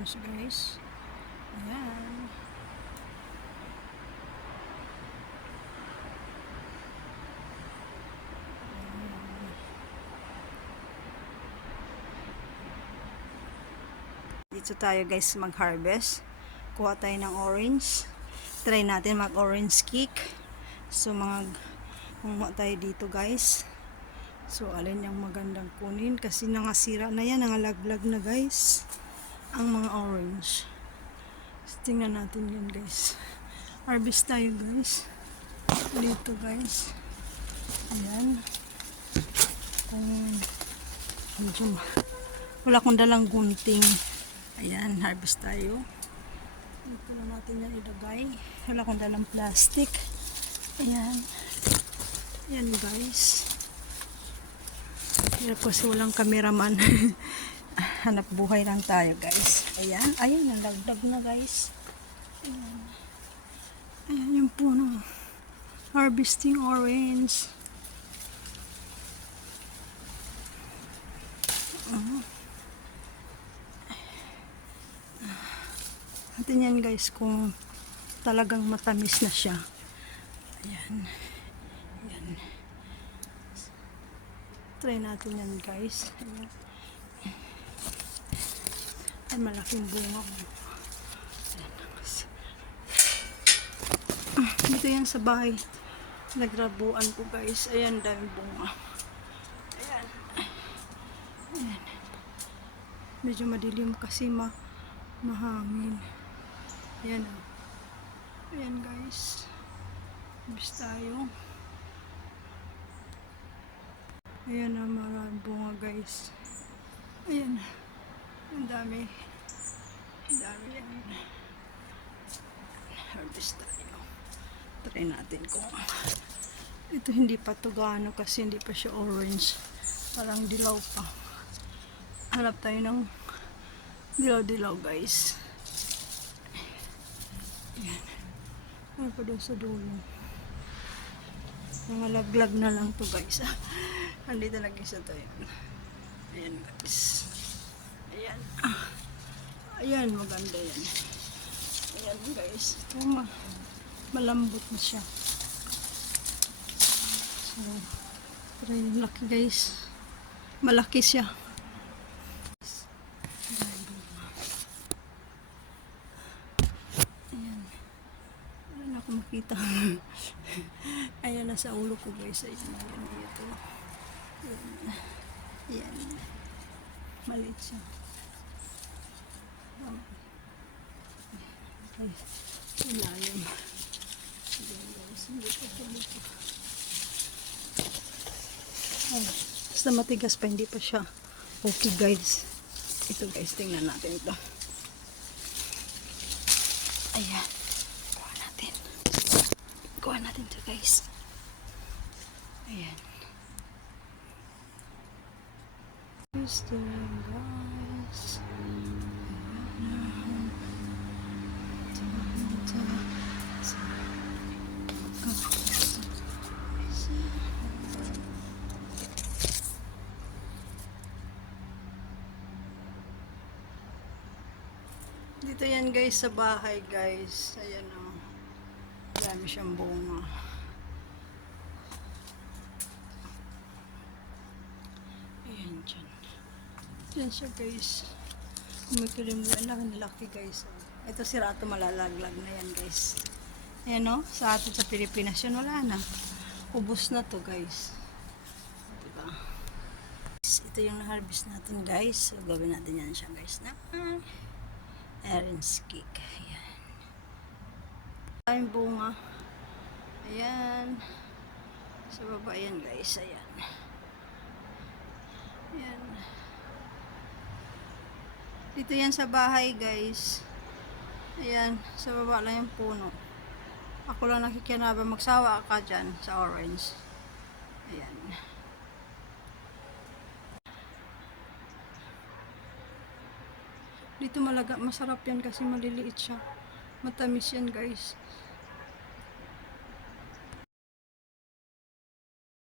orange guys. Ayan. Dito tayo guys mag-harvest. Kuha tayo ng orange. Try natin mag-orange cake. So kumuha tayo dito guys. So alin yung magandang kunin kasi nangasira na yan, nangalaglag na guys ang mga orange. So, tingnan natin yan guys. Harvest tayo guys. Dito guys. Ayan. Medyo wala akong dalang gunting. Ayan, harvest tayo. Dito na natin yan ilagay. Wala akong dalang plastic. Ayan. Ayan guys. Hirap kasi walang cameraman. Hanap buhay lang tayo guys. Ayan. Ayan, nalagdag na guys. Ayan. Ayan yung puno. Harvesting orange. Natin yan guys kung talagang matamis na siya. Ayan. Ayan. Try natin yan guys. Ayan. Ay, malaking bunga. Dito yan sa bahay. Nagrabuan ko guys. Ayan, daming bunga. Ayan. Ayan. Medyo madilim kasi mahangin. Ayan o. Ayan guys. Bis tayo. Ayan ang mga bunga guys. Ayan. Ang dami. Ang dami yan. Harvest tayo. Try natin kung ito hindi pa to gaano kasi hindi pa siya orange. Parang dilaw pa. Hanap tayo ng dilaw-dilaw guys. Ayan. Ano pa doon sa dulo? Mga laglag na lang to guys. Andito nag-isa tayo. Ayan guys. Ayan. Ayan, maganda yan. Ayan guys. Malambot na siya. So, try yung laki guys. Malaki siya. Ayan. Wala na akong makita. Ayan, nasa ulo ko guys. Ayan, ayan ito. Ayan. Ayan. Maliit siya. Okay. Ilalim. Ayan guys. Hindi ko dito. Ay, basta matigas pa, hindi pa siya okay guys. Ito guys, tingnan natin ito. Ayan. Kuha natin. Kuha natin ito guys. Ayan. Here's the guys. Dito yan guys sa bahay guys. Ayan o. Dami siyang bunga. Ayan dyan. Dyan siya guys. Umikilim na laki guys. Ito si Rato malalaglag na yan guys. Ayan o. Sa atin sa Pilipinas yan wala na. Ubus na to guys. Diba? Ito yung na-harvest natin guys. So gawin natin yan siya guys na orange cake. Ayan. Daming bunga. Ayan. Sa baba yan guys. Ayan. Ayan. Dito yan sa bahay guys. Ayan. Sa baba lang yung puno. Ako lang nakikinabang. Magsawa ka dyan sa orange. Ayan. Dito masarap yan kasi maliliit siya. Matamis yan guys.